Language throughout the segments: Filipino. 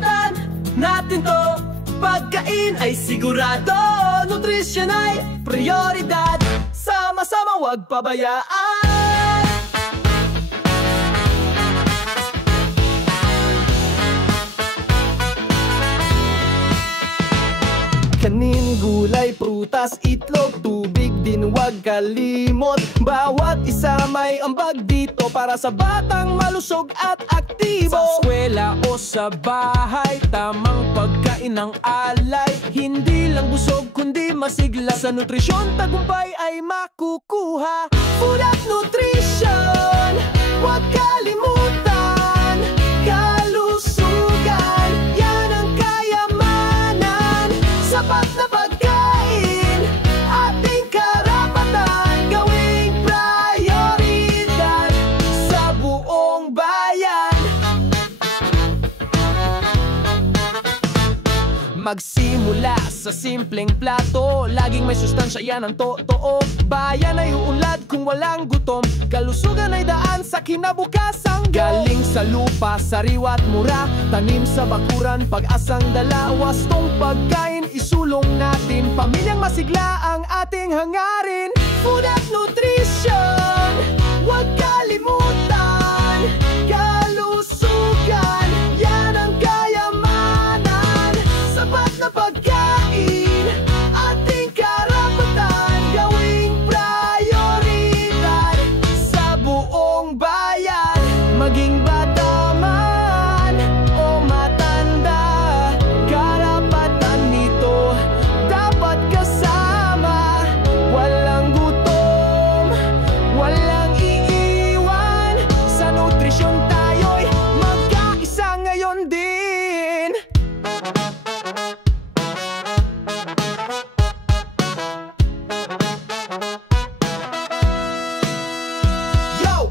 karapatan natin to. Pagkain ay sigurado, nutrisyon ay prioridad. Sama-sama wag pabayaan. Kanin, gulay, prutas, itlog, tubig din wag kalimot. Bawat isa may ambag dito para sa batang malusog at aktibo. Sa eskwela o sa bahay, tamang pagkain ng alay. Hindi lang busog kundi masigla, sa nutrisyon tagumpay ay makukuha. Food at nutrition, wag kalimutan. Kalusugan, yan ang kayamanan. Sapat na pagkain, ating karapatan. Gawing prioridad sa buong bayan. Magsimula sa simpleng plato, laging may sustansya, yan ang totoo. Bayan ay uunlad kung walang gutom. Kalusugan ay daan sa kinabukasang galing sa lupa, sariwa at mura. Tanim sa bakuran, pag-asang dala. Wastong pagkain isulong natin, pamilyang masigla ang ating hangarin. Food at nutrition, wag kalimutan. Kalusugan, yan ang kayamanan. Sapat na pagkain, ating karapatan. Gawing prioridad sa buong bayan. Maging bata man o matanda, karapatan nito dapat kasama. Walang gutom, walang iiwan. Sa nutrisyon tayo'y magkaisa ngayon din.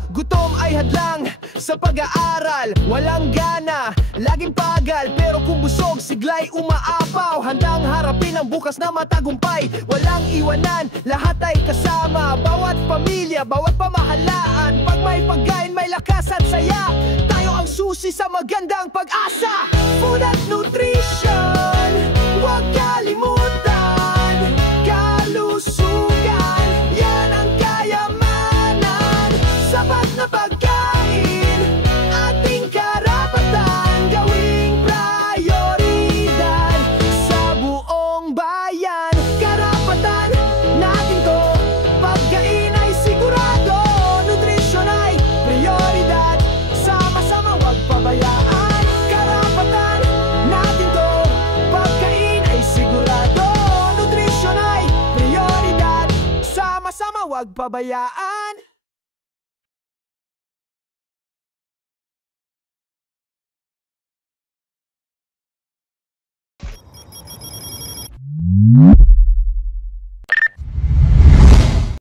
Gutom ay hadlang sa pag-aaral, walang gana, laging pagal. Pero kung busog, sigla'y umaapaw. Handang harapin ang bukas na matagumpay. Walang iwanan, lahat ay kasama. Bawat pamilya, bawat pamahalaan. Pag may pagkain, may lakas at saya. Tayo ang susi sa magandang pag-asa. Food at nutrition, huwag kalimutan. Kalusugan, yan ang kayamanan. Sapat na pagkain, ating karapatan. Gawing prioridad sa buong bayan. Karapatan natin to, pagkain ay sigurado. Nutrisyon ay prioridad, sama-sama wag pabayaan. Karapatan natin to, pagkain ay sigurado. Nutrisyon ay prioridad, sama-sama wag pabayaan.